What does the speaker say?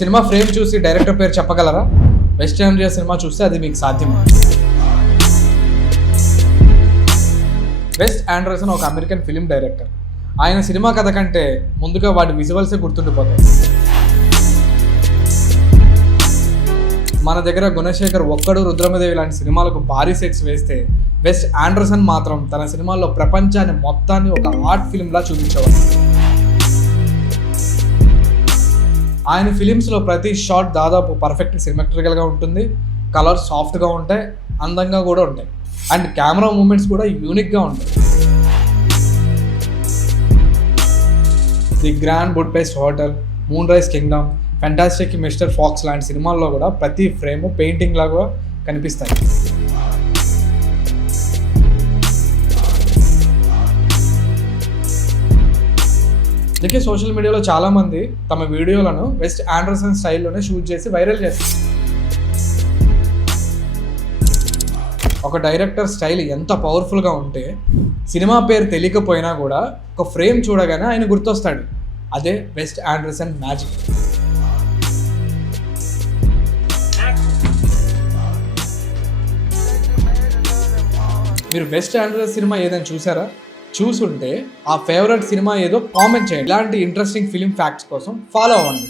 Cinema frame చూసి director పేరు చెప్పగలరా? వెస్ట్ ఇండియా సినిమా చూస్తే అది మీకు సాధ్యమే. వెస్ ఆండర్సన్ ఒక అమెరికన్ ఫిలిం డైరెక్టర్. ఆయన సినిమా కథ కంటే ముందుగా వాటి విజువల్సే గుర్తుండిపోతాయి. మన దగ్గర గుణశేఖర్ ఒక్కడు, రుద్రమదేవి లాంటి సినిమాలకు భారీ సెట్స్ వేస్తే వెస్ ఆండర్సన్ మాత్రం తన సినిమాల్లో ప్రపంచాన్ని మొత్తాన్ని ఒక ఆర్ట్ ఫిల్మ్లా చూపించేవాడు. ఆయన ఫిలిమ్స్లో ప్రతి షాట్ దాదాపు పర్ఫెక్ట్ సిమెట్రికల్గా ఉంటుంది, కలర్స్ సాఫ్ట్గా ఉంటాయి, అందంగా కూడా ఉంటాయి, అండ్ కెమెరా మూమెంట్స్ కూడా యూనిక్గా ఉంటాయి. The Grand Budapest Hotel, Moonrise Kingdom, Fantastic Mister Fox లాంటి సినిమాల్లో కూడా ప్రతి ఫ్రేమ్ పెయింటింగ్ లాగా కనిపిస్తాయి. అందుకే సోషల్ మీడియాలో చాలామంది తమ వీడియోలను వెస్ట్ ఆండర్సన్ స్టైల్లోనే షూట్ చేసి వైరల్ చేస్తారు. ఒక డైరెక్టర్ స్టైల్ ఎంత పవర్ఫుల్గా ఉంటే సినిమా పేరు తెలియకపోయినా కూడా ఒక ఫ్రేమ్ చూడగానే ఆయన గుర్తొస్తాడు. అదే వెస్ట్ ఆండర్సన్ మ్యాజిక్. మీరు వెస్ట్ ఆండర్సన్ సినిమా ఏదైనా చూసారా? చూసుంటే ఆ ఫేవరెట్ సినిమా ఏదో కామెంట్ చేయండి. ఇలాంటి ఇంట్రెస్టింగ్ ఫిలిం ఫ్యాక్ట్స్ కోసం ఫాలో అవ్వండి.